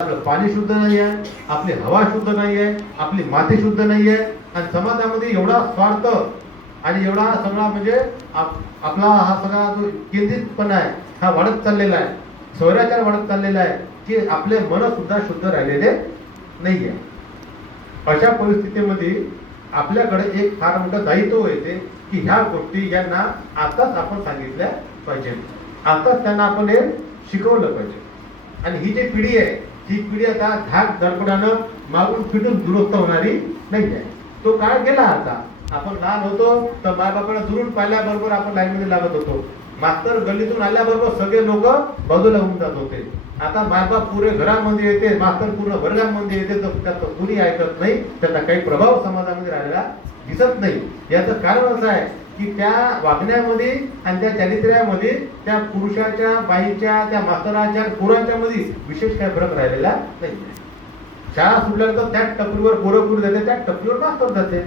आपलं पाणी शुद्ध नाही आहे, आपली हवा शुद्ध नाही आहे, आपली माती शुद्ध नाही आहे, आणि समाजामध्ये एवढा स्वार्थ आणि एवढा सगळा म्हणजे आपला हा सगळा जो केंद्रितपणा आहे हा वाढत चाललेला आहे, स्वैराचार वाढत चाललेला आहे की आपले मन सुद्धा शुद्ध राहिलेले नाही आहे. अशा परिस्थितीमध्ये आपल्याकडे एक फार मोठं दायित्व येते की ह्या गोष्टी यांना आताच आपण सांगितल्या पाहिजे, आताच त्यांना आपण हे शिकवलं पाहिजे. आणि ही जी पिढी आहे ही पिढी आता धाक दडपणानं मागून फिटून दुरुस्त होणारी नाही आहे. तो काळ गेला. आता आपण लहान होतो तर मायबापाला दुरून पाहिल्याबरोबर आपण लाईनमध्ये लागत होतो. मास्तर गल्लीतून आल्याबरोबर सगळे लोक बाजूला होऊन जात होते. आता मायबाप पुरे घरामध्ये येते, मास्तर पूर्ण वर्गामध्ये येते, तर त्याचं कुणी ऐकत नाही, त्याचा काही प्रभाव समाजामध्ये राहिलेला दिसत नाही. याचं कारण असं आहे की त्या वागण्यामध्ये आणि त्या चारित्र्यामध्ये त्या पुरुषाच्या, बाईच्या, त्या मास्तराच्या, पोरांच्या मध्ये विशेष काही फरक राहिलेला नाही. शाळा सुटल्यानंतर त्याच टपरीवर पोरं जाते, त्याच टपरीवर मास्तर जाते.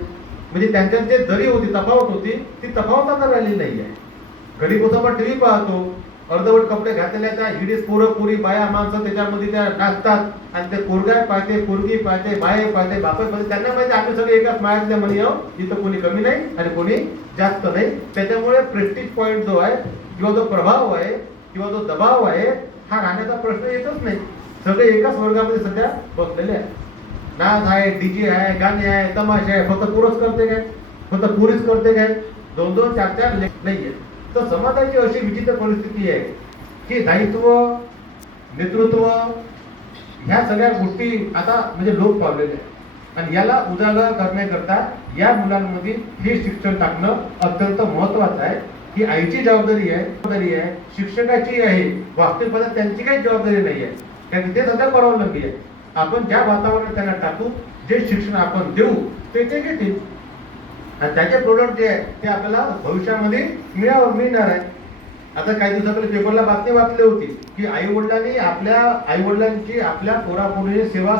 म्हणजे त्यांच्यात जे दरी होती, तफावत होती, ती तफावत आता राहिलेली नाही आहे. घरी बसून आपण टीव्ही पाहतो, अर्धवट कपडे घातलेल्या त्या हिडीस पोरं, पोरी, बाया, माणसं त्याच्यामध्ये त्या नाचतात, आणि ते पोरगाय पाहते, पोरगी पाहते, बाय पाहते, बापय पाहते. त्यांना माहिती आम्ही सगळे एकाच मायातल्या म्हणी आहोत, इथं कोणी कमी नाही आणि कोणी जास्त नाही. त्याच्यामुळे प्रेस्टिज पॉईंट जो आहे किंवा जो प्रभाव आहे किंवा जो दबाव आहे हा राहण्याचा प्रश्न येतच नाही. सगळे एकाच वर्गामध्ये सध्या बसलेले आहे. नाच आहे, डीजे आहे, गाणे आहे, तमाशे आहे. फक्त पुरुष करते काय, फक्त पुरीच करते काय, दोन दोन चार चार नाहीये. तर समाजाची अशी विचित्र परिस्थिती आहे की दायित्व, नेतृत्व ह्या सगळ्या गोष्टी आता म्हणजे लोप पावलेल्या आहेत. आणि याला उजागर करण्याकरता या मुलांमध्ये हे शिक्षण टाकणं अत्यंत महत्वाचं आहे. ही आईची जबाबदारी आहे, शिक्षकाची आहे. वास्तविकता त्यांची काही जबाबदारी नाही आहे, कारण ते सध्या परवानगी आहे. आपण ज्या वातावरणात त्यांना टाकू, जे शिक्षण आपण देऊ ते घेतील, आणि त्याचे प्रोडक्ट जे आहे ते आपल्याला भविष्यामध्ये मिळणार आहे. आता काही दिवसापूर्वी पेपरला बातमी वाचली होती की आई वडिलांची आपल्या पोरापोरीची सेवा